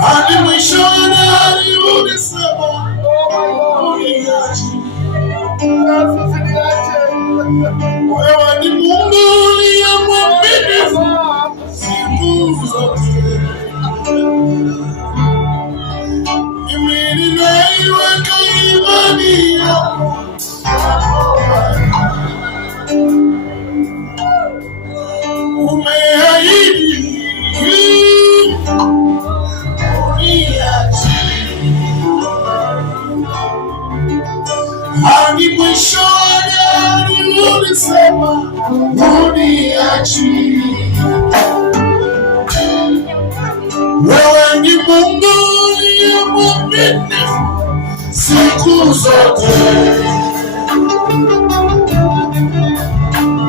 hadi mwishoni ulisema uniachi. Wewe ni Mungu uliye mwaminifu siku zote. Mimi ninaiweka imani yako. Umeahidi uniachi hadi mwishoni ulisema uniachi. Wewe ni Mungu uliye mwaminifu siku zote.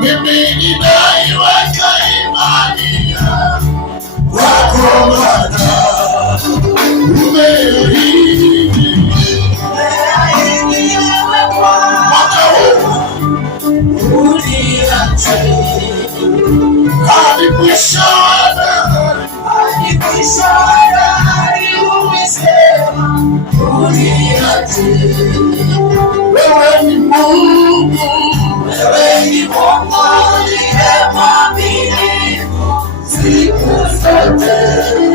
Mimi ninaiweka imani yangu kwako Bwana. Umeahidi mwaka huu uniache hadi mwisho wa dahari. Umesema uniache. Wewe ni Mungu, wewe ni Mungu uliye mwaminifu siku zote.